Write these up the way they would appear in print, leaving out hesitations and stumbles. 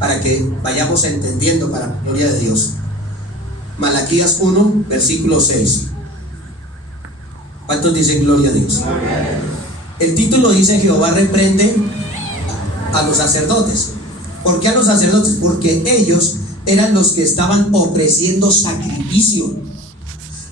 para que vayamos entendiendo para la gloria de Dios. Malaquías 1, versículo 6. ¿Cuántos dicen gloria a Dios? El título dice: Jehová reprende a los sacerdotes. ¿Por qué a los sacerdotes? Porque ellos eran los que estaban ofreciendo sacrificio.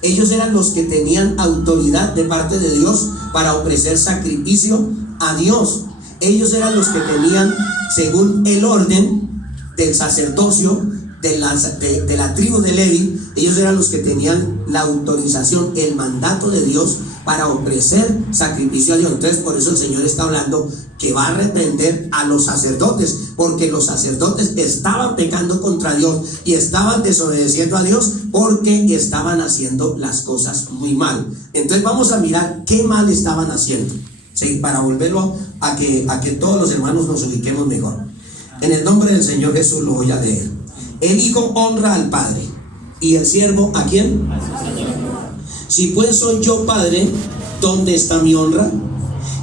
Ellos eran los que tenían autoridad de parte de Dios para ofrecer sacrificio a Dios. Ellos eran los que tenían, según el orden del sacerdocio de la tribu de Leví, ellos eran los que tenían la autorización, el mandato de Dios para ofrecer sacrificio a Dios. Entonces, por eso el Señor está hablando que va a reprender a los sacerdotes, porque los sacerdotes estaban pecando contra Dios y estaban desobedeciendo a Dios porque estaban haciendo las cosas muy mal. Entonces vamos a mirar qué mal estaban haciendo, ¿sí? Para volverlo a que todos los hermanos nos ubiquemos mejor. En el nombre del Señor Jesús lo voy a leer. El Hijo honra al Padre, y el siervo, ¿a quién? Si pues soy yo Padre, ¿dónde está mi honra?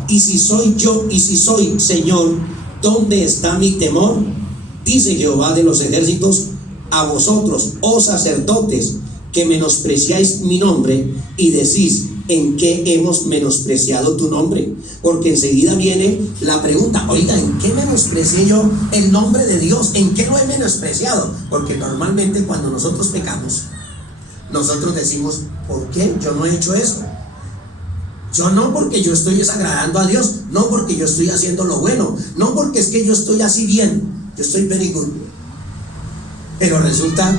Y si soy Señor, ¿dónde está mi temor? Dice Jehová de los ejércitos: a vosotros, oh sacerdotes, que menospreciáis mi nombre y decís: ¿en qué hemos menospreciado tu nombre? Porque enseguida viene la pregunta: oiga, ¿en qué menosprecié yo el nombre de Dios? ¿En qué lo he menospreciado? Porque normalmente cuando nosotros pecamos, nosotros decimos: ¿por qué yo no he hecho eso? Yo no, porque yo estoy desagradando a Dios, no porque yo estoy haciendo lo bueno, no porque es que yo estoy así bien, yo estoy very good. Pero resulta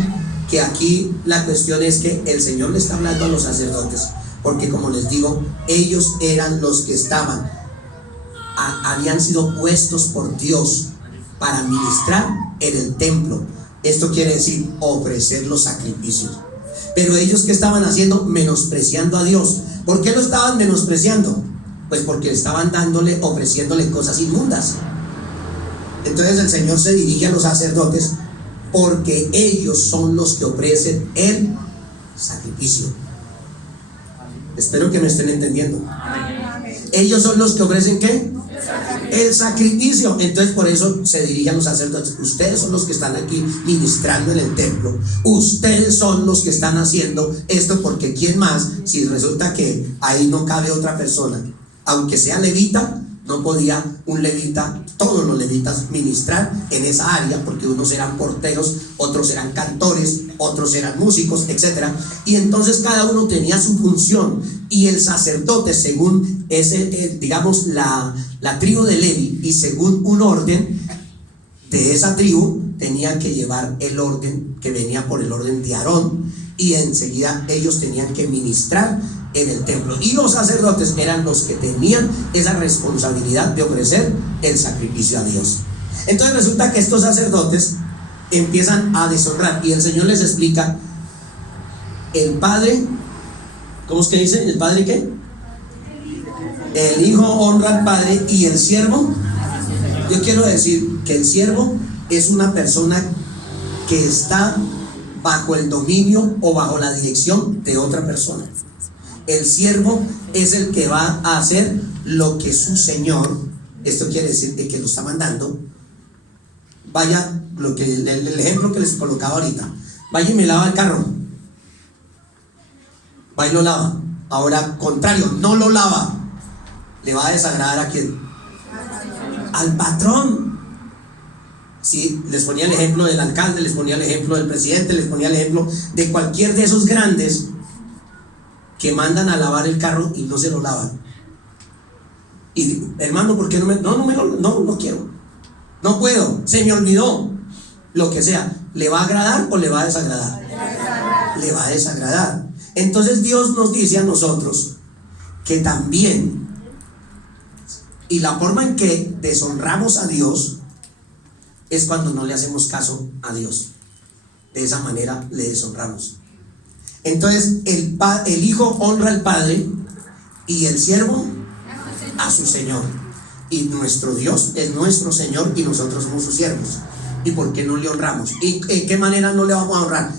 que aquí la cuestión es que el Señor le está hablando a los sacerdotes, porque como les digo, ellos eran los que habían sido puestos por Dios para ministrar en el templo. Esto quiere decir ofrecer los sacrificios. Pero ellos, ¿qué estaban haciendo? Menospreciando a Dios. ¿Por qué lo estaban menospreciando? Pues porque estaban ofreciéndole cosas inmundas. Entonces el Señor se dirige a los sacerdotes, porque ellos son los que ofrecen el sacrificio. Espero que me estén entendiendo. Ellos son los que ofrecen ¿qué? El sacrificio. Entonces por eso se dirigen a los sacerdotes: ustedes son los que están aquí ministrando en el templo, ustedes son los que están haciendo esto, porque ¿quién más? Si resulta que ahí no cabe otra persona, aunque sea levita, no podía un levita, todos los levitas, ministrar en esa área, porque unos eran porteros, otros eran cantores, otros eran músicos, etc. Y entonces cada uno tenía su función, y el sacerdote, según digamos la tribu de Leví, y según un orden de esa tribu, tenía que llevar el orden que venía por el orden de Aarón, y enseguida ellos tenían que ministrar en el templo, y los sacerdotes eran los que tenían esa responsabilidad de ofrecer el sacrificio a Dios. Entonces resulta que estos sacerdotes empiezan a deshonrar, y el Señor les explica: el Padre, ¿cómo es que dice? ¿El Padre qué? El Hijo honra al Padre, y el siervo, yo quiero decir que el siervo es una persona que está bajo el dominio o bajo la dirección de otra persona. El siervo es el que va a hacer lo que su Señor, esto quiere decir que lo está mandando. Vaya, el ejemplo que les colocaba ahorita: vaya y me lava el carro, va y lo lava. Ahora, contrario, no lo lava, le va a desagradar ¿a quién? Al patrón. Sí, les ponía el ejemplo del alcalde, les ponía el ejemplo del presidente, les ponía el ejemplo de cualquier de esos grandes que mandan a lavar el carro y no se lo lavan. Y hermano, ¿por qué no quiero? No puedo, se me olvidó. Lo que sea, ¿le va a agradar o le va a desagradar? Le va a desagradar. Entonces Dios nos dice a nosotros que también, y la forma en que deshonramos a Dios es cuando no le hacemos caso a Dios. De esa manera le deshonramos. Entonces el Hijo honra al Padre, y el siervo a su Señor. Y nuestro Dios es nuestro Señor, y nosotros somos sus siervos. ¿Y por qué no le honramos? ¿Y en qué manera no le vamos a honrar?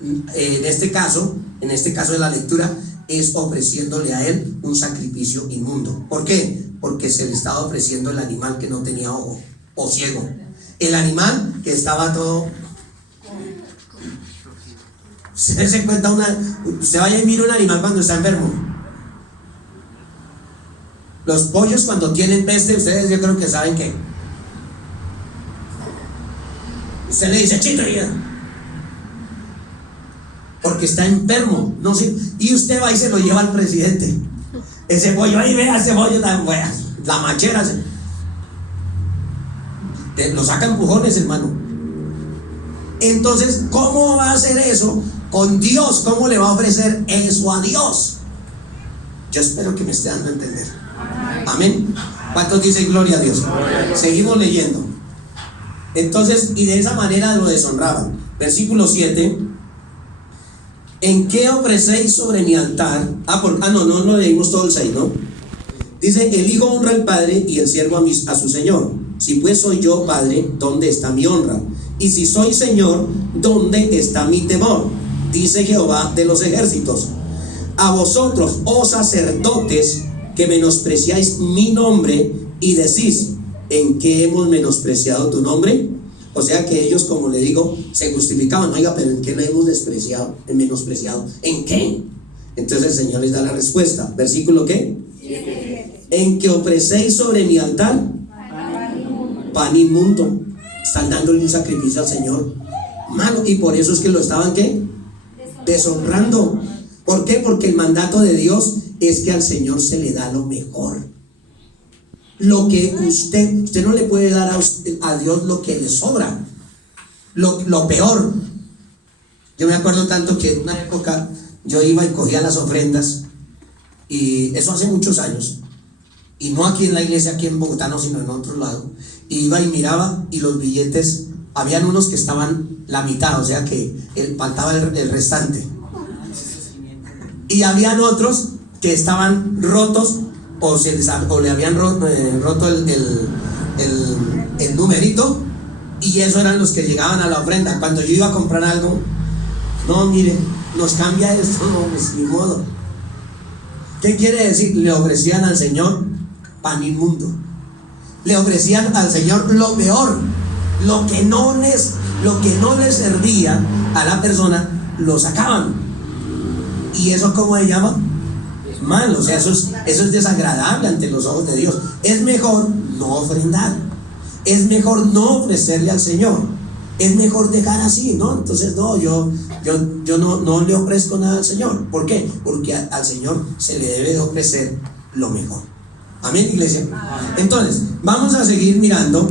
En este caso de la lectura, es ofreciéndole a Él un sacrificio inmundo. ¿Por qué? Porque se le estaba ofreciendo el animal que no tenía ojo, o ciego. El animal que estaba todo. Usted se cuenta usted vaya y mire un animal cuando está enfermo. Los pollos cuando tienen peste, ustedes yo creo que saben que usted le dice chito porque está enfermo, no sé, y usted va y se lo lleva al presidente. Ese pollo, ahí vea ese pollo tan bueno, la machera lo saca empujones, hermano. Entonces, ¿cómo va a hacer eso con Dios? ¿Cómo le va a ofrecer eso a Dios? Yo espero que me esté dando a entender. Amén. ¿Cuántos dicen gloria a Dios? Seguimos leyendo. Entonces, y de esa manera lo deshonraban. Versículo 7. ¿En qué ofrecéis sobre mi altar? No lo leímos todo el 6, ¿no? Dice, el hijo honra al padre y el siervo a su señor. Si pues soy yo padre, ¿dónde está mi honra? Y si soy señor, ¿dónde está mi temor? Dice Jehová de los ejércitos. A vosotros, oh sacerdotes, que menospreciáis mi nombre y decís, ¿en qué hemos menospreciado tu nombre? O sea que ellos, como le digo, se justificaban. Oiga, pero ¿en qué le hemos menospreciado? ¿En qué? Entonces el Señor les da la respuesta. ¿Versículo qué? 7. En que ofrecéis sobre mi altar pan inmundo. Están dándole un sacrificio al Señor, mano, y por eso es que lo estaban ¿qué? Deshonrando. ¿Por qué? Porque el mandato de Dios es que al Señor se le da lo mejor. Lo que usted no le puede dar a Dios lo que le sobra, lo peor. Yo me acuerdo tanto que en una época yo iba y cogía las ofrendas, y eso hace muchos años, y no aquí en la iglesia, aquí en Bogotá, no, sino en otro lado. Y iba y miraba, y los billetes, habían unos que estaban la mitad, o sea que faltaba el restante, y habían otros que estaban rotos, o le habían roto el numerito, y eso eran los que llegaban a la ofrenda. Cuando yo iba a comprar algo, no, mire, nos cambia esto, no, pues ni modo. ¿Qué quiere decir? Le ofrecían al Señor pan inmundo. Le ofrecían al Señor lo peor, lo que no les servía a la persona, lo sacaban. ¿Y eso cómo se llama? Mal. O sea, eso es desagradable ante los ojos de Dios. Es mejor no ofrendar, es mejor no ofrecerle al Señor, es mejor dejar así, ¿no? Entonces no, yo no le ofrezco nada al Señor. ¿Por qué? Porque al Señor se le debe de ofrecer lo mejor. Amén, iglesia. Entonces, vamos a seguir mirando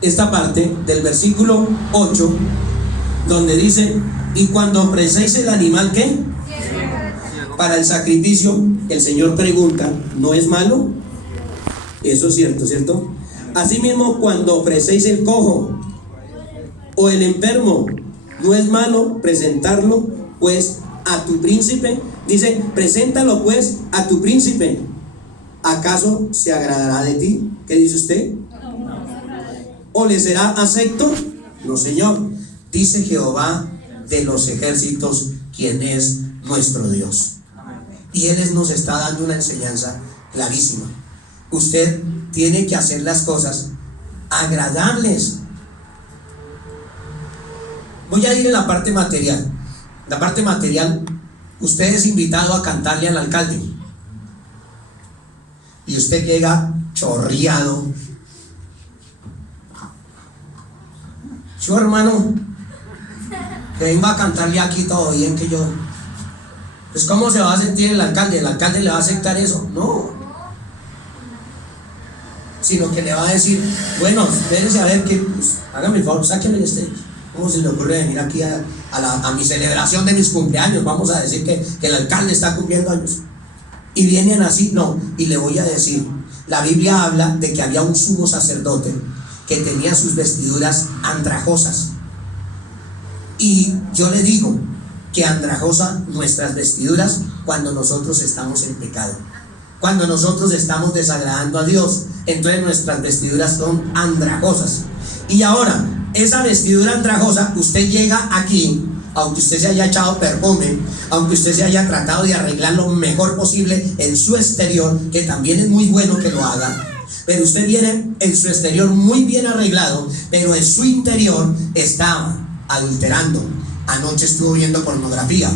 esta parte del versículo 8, donde dice, y cuando ofrecéis el animal, ¿qué? Para el sacrificio, el Señor pregunta, ¿no es malo? Eso es cierto, ¿cierto? Asimismo, cuando ofrecéis el cojo o el enfermo, ¿no es malo presentarlo pues a tu príncipe? Dice, preséntalo pues a tu príncipe. ¿Acaso se agradará de ti? ¿Qué dice usted? ¿O le será acepto? No, Señor. Dice Jehová de los ejércitos, quien es nuestro Dios. Y Él nos está dando una enseñanza clarísima. Usted tiene que hacer las cosas agradables. Voy a ir en la parte material. La parte material, usted es invitado a cantarle al alcalde, y usted llega chorreado. Yo, hermano, que venga a cantarle aquí todo bien, que yo. Pues ¿cómo se va a sentir el alcalde? ¿El alcalde le va a aceptar eso? No. Sino que le va a decir, bueno, espérense a ver que, pues, hágame el favor, sáquenme el stage. ¿Cómo se le ocurre venir aquí a mi celebración de mis cumpleaños? Vamos a decir que el alcalde está cumpliendo años. Y vienen así, no. Y le voy a decir, la Biblia habla de que había un sumo sacerdote que tenía sus vestiduras andrajosas. Y yo le digo que andrajosa nuestras vestiduras cuando nosotros estamos en pecado, cuando nosotros estamos desagradando a Dios. Entonces nuestras vestiduras son andrajosas. Y ahora, esa vestidura andrajosa, usted llega aquí, aunque usted se haya echado perfume, aunque usted se haya tratado de arreglar lo mejor posible en su exterior, que también es muy bueno que lo haga, Pero usted viene en su exterior muy bien arreglado, pero en su interior está adulterando. Anoche estuvo viendo pornografía.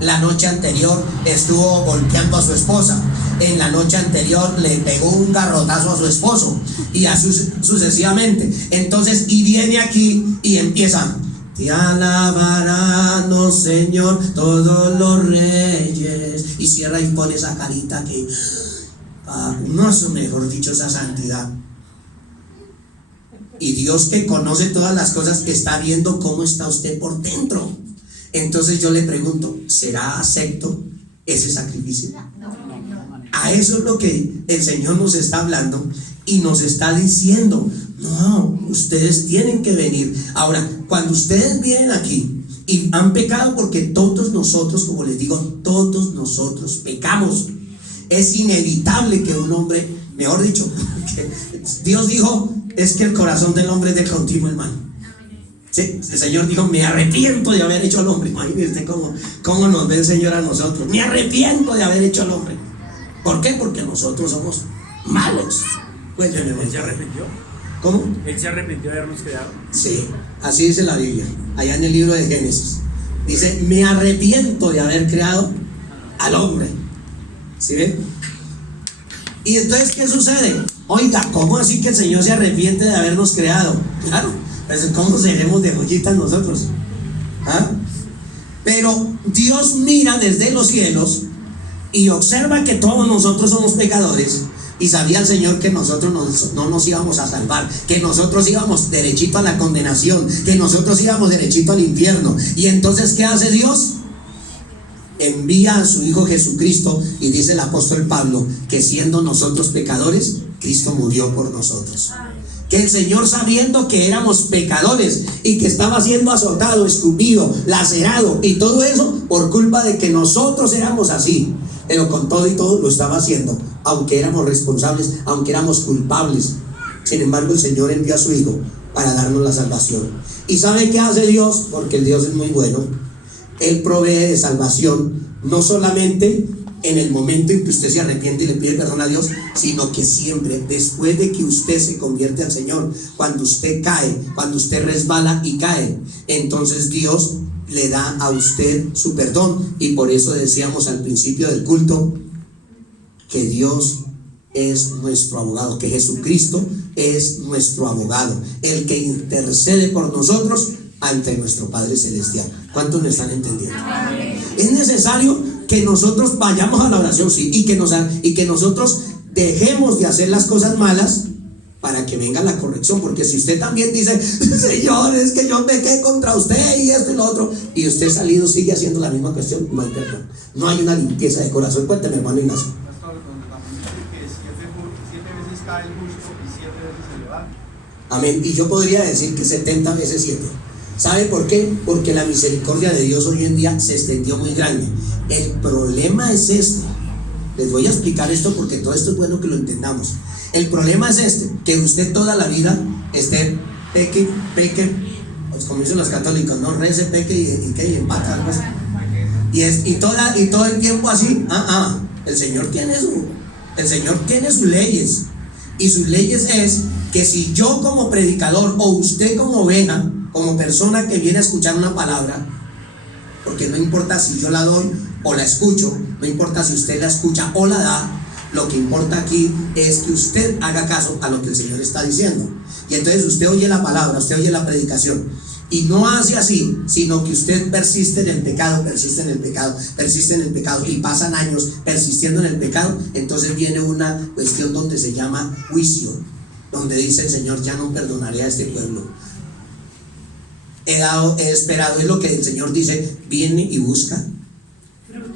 La noche anterior estuvo golpeando a su esposa. En la noche anterior le pegó un garrotazo a su esposo. Y así sucesivamente. Entonces, y viene aquí y empieza: te alabarán, oh Señor, todos los reyes. Y cierra y pone esa carita que no es, mejor dicho, esa santidad. Y Dios, que conoce todas las cosas, está viendo cómo está usted por dentro. Entonces yo le pregunto, ¿será acepto ese sacrificio? A eso es lo que el Señor nos está hablando y nos está diciendo: no, ustedes tienen que venir. Ahora, cuando ustedes vienen aquí y han pecado, porque todos nosotros, como les digo, todos nosotros pecamos. Es inevitable que un hombre, mejor dicho, que Dios dijo, es que el corazón del hombre es de continuo, hermano. Sí, el Señor dijo: me arrepiento de haber hecho al hombre. Imagínense cómo nos ve el Señor a nosotros. Me arrepiento de haber hecho al hombre. ¿Por qué? Porque nosotros somos malos. Pues ¿Él se arrepintió? ¿Cómo? ¿Él se arrepintió de habernos creado? Sí, así dice la Biblia, allá en el libro de Génesis. Dice: me arrepiento de haber creado al hombre. ¿Sí ven? Y entonces, ¿qué sucede? Oiga, ¿cómo así que el Señor se arrepiente de habernos creado? Claro, pues ¿cómo seremos de joyitas nosotros? ¿Ah? Pero Dios mira desde los cielos y observa que todos nosotros somos pecadores. Y sabía el Señor que nosotros no nos íbamos a salvar, que nosotros íbamos derechito a la condenación, que nosotros íbamos derechito al infierno. Y entonces, ¿qué hace Dios? Envía a su Hijo Jesucristo, y dice el apóstol Pablo que siendo nosotros pecadores, Cristo murió por nosotros. Que el Señor, sabiendo que éramos pecadores y que estaba siendo azotado, escupido, lacerado y todo eso por culpa de que nosotros éramos así, pero con todo y todo lo estaba haciendo, aunque éramos responsables, aunque éramos culpables. Sin embargo, el Señor envió a su Hijo para darnos la salvación. ¿Y sabe qué hace Dios? Porque el Dios es muy bueno. Él provee de salvación, no solamente en el momento en que usted se arrepiente y le pide perdón a Dios, sino que siempre, después de que usted se convierte al Señor, cuando usted cae, cuando usted resbala y cae, entonces Dios le da a usted su perdón. Y por eso decíamos al principio del culto que Dios es nuestro abogado, que Jesucristo es nuestro abogado, el que intercede por nosotros ante nuestro Padre Celestial. ¿Cuántos me están entendiendo? Es necesario que nosotros vayamos a la oración, sí, y que nosotros dejemos de hacer las cosas malas para que venga la corrección. Porque si usted también dice: Señor, es que yo pequé contra usted y esto y lo otro, y usted salido sigue haciendo la misma cuestión, no hay perdón, no hay una limpieza de corazón. Cuénteme, hermano Ignacio. Siete veces cae el justo y 7 veces se levanta. Amén. Y yo podría decir que 70 veces 7. ¿Sabe por qué? Porque la misericordia de Dios hoy en día se extendió muy grande. El problema es este. Les voy a explicar esto porque todo esto es bueno que lo entendamos. El problema es este: que usted toda la vida esté peque, pues como dicen los católicos, no rece, peque y empata algo así. Y todo el tiempo así. El Señor tiene sus leyes. Y sus leyes es que si yo como predicador, o usted como oveja, como persona que viene a escuchar una palabra, porque no importa si yo la doy o la escucho, no importa si usted la escucha o la da, lo que importa aquí es que usted haga caso a lo que el Señor está diciendo. Y entonces usted oye la palabra, usted oye la predicación, y no hace así, sino que usted persiste en el pecado, y pasan años persistiendo en el pecado. Entonces viene una cuestión donde se llama juicio, donde dice el Señor: ya no perdonaré a este pueblo. He esperado, es lo que el Señor dice: viene y busca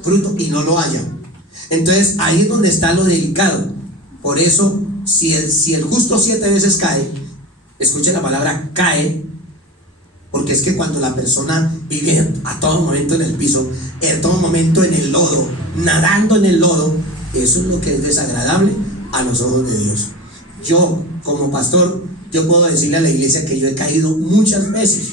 fruto y no lo halla. Entonces ahí es donde está lo delicado. Por eso, si el justo 7 veces cae, escuche la palabra cae, porque es que cuando la persona vive a todo momento en el piso, a todo momento en el lodo, nadando en el lodo, eso es lo que es desagradable a los ojos de Dios. Yo, como pastor, yo puedo decirle a la iglesia que yo he caído muchas veces.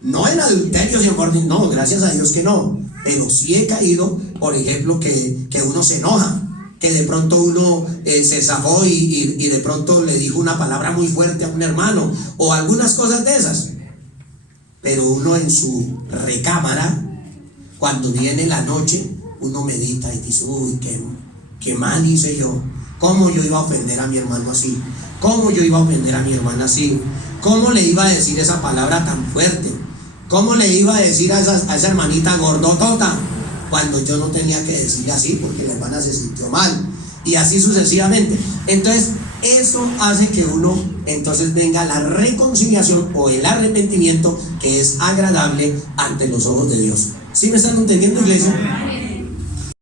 No en adulterio, no, gracias a Dios que no. Pero sí he caído, por ejemplo, que uno se enoja, que de pronto uno se zafó y de pronto le dijo una palabra muy fuerte a un hermano o algunas cosas de esas. Pero uno en su recámara, cuando viene la noche, uno medita y dice, uy, qué mal hice yo. ¿Cómo yo iba a ofender a mi hermano así? ¿Cómo yo iba a ofender a mi hermana así? ¿Cómo le iba a decir esa palabra tan fuerte? ¿Cómo le iba a decir a esa hermanita gordotota cuando yo no tenía que decirle así porque la hermana se sintió mal? Y así sucesivamente. Entonces eso hace que uno entonces venga la reconciliación o el arrepentimiento, que es agradable ante los ojos de Dios. ¿Sí me están entendiendo, iglesia?